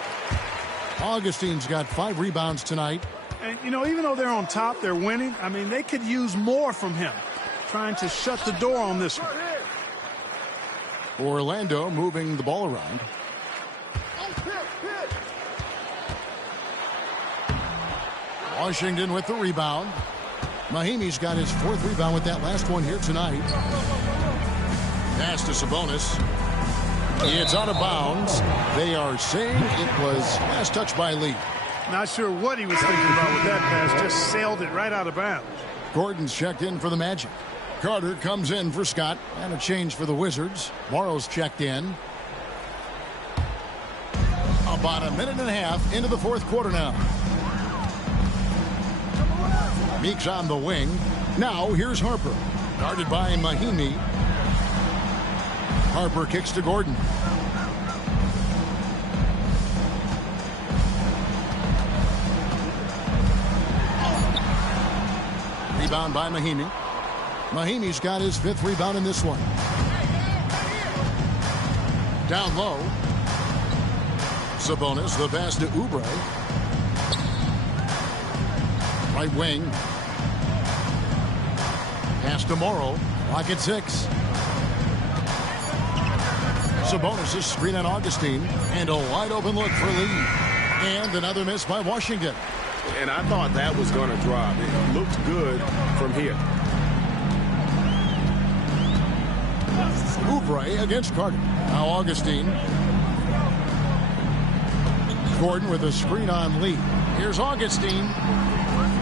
Augustine's got 5 rebounds tonight. And, you know, even though they're on top, they're winning. I mean, they could use more from him. Trying to shut the door on this one. Orlando moving the ball around. Washington with the rebound. Mahimi's got his 4th rebound with that last one here tonight. Pass to Sabonis. It's out of bounds. They are saying it was last touch by Lee. Not sure what he was thinking about with that pass. Just sailed it right out of bounds. Gordon's checked in for the Magic. Carter comes in for Scott. And a change for the Wizards. Morrow's checked in. About a minute and a half into the 4th quarter now. Meek's on the wing. Now here's Harper. Guarded by Mahimi. Harper kicks to Gordon. Rebound by Mahimi. Mahimi's got his 5th rebound in this one. Down low. Sabonis, the pass to Oubre. Right wing. Pass to Morrow. Clock at 6. Sabonis' screen on Augustine. And a wide open look for Lee. And another miss by Washington. And I thought that was going to drop. It looked good from here. Oubre against Carter. Now Augustine. Gordon with a screen on Lee. Here's Augustine.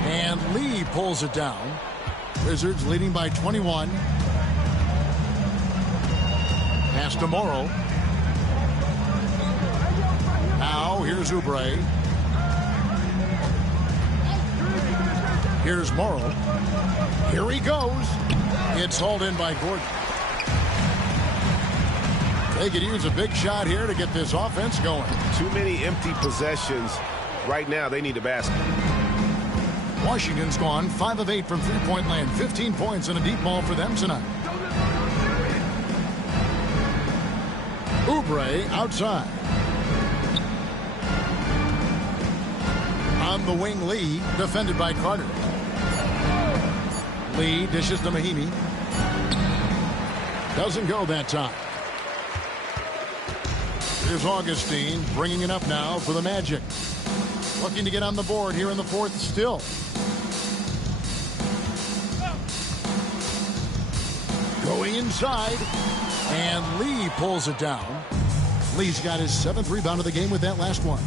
And Lee pulls it down. Wizards leading by 21. Pass to Morrow. Now here's Oubre. Here's Morrow. Here he goes. It's hauled in by Gordon. They could use a big shot here to get this offense going. Too many empty possessions. Right now, they need a basket. Washington's gone 5 of 8 from three-point land. 15 points and a deep ball for them tonight. Oubre outside. On the wing, Lee, defended by Carter. Lee dishes to Mahimi. Doesn't go that time. Here's Augustine bringing it up now for the Magic. Looking to get on the board here in the 4th still. Going inside. And Lee pulls it down. Lee's got his 7th rebound of the game with that last one.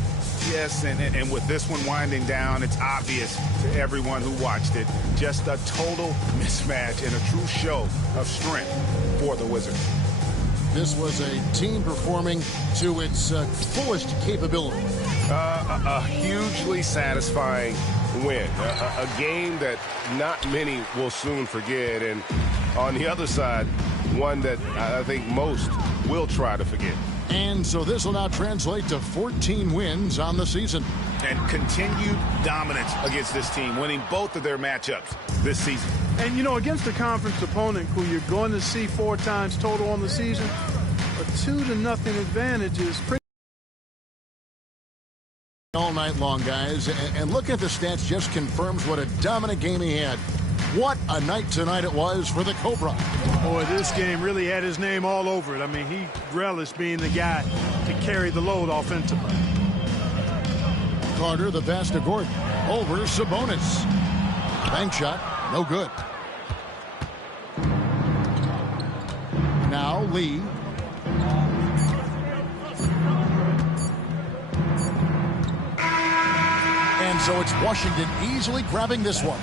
Yes, and with this one winding down, it's obvious to everyone who watched it. Just a total mismatch and a true show of strength for the Wizards. This was a team performing to its fullest capability. A hugely satisfying win. A game that not many will soon forget. And on the other side, one that I think most will try to forget. And so this will now translate to 14 wins on the season. And continued dominance against this team, winning both of their matchups this season. And, you know, against a conference opponent who you're going to see 4 times total on the season, a 2-0 advantage is pretty. All night long, guys. And look at the stats, just confirms what a dominant game he had. What a night tonight it was for the Cobra. Boy, this game really had his name all over it. I mean, he relished being the guy to carry the load offensively. Carter, the pass to Gordon. Over Sabonis. Bank shot, no good. Now Lee. So it's Washington easily grabbing this one.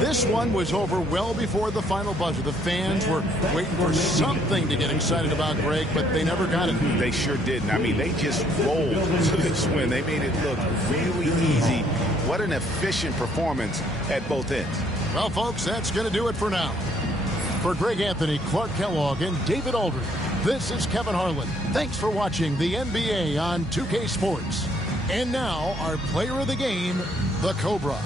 This one was over well before the final buzzer. The fans were waiting for something to get excited about, Greg, but they never got it. They sure didn't. I mean, they just rolled to this win. They made it look really easy. What an efficient performance at both ends. Well, folks, that's going to do it for now. For Greg Anthony, Clark Kellogg, and David Aldridge, this is Kevin Harlan. Thanks for watching the NBA on 2K Sports. And now, our player of the game, the Cobra.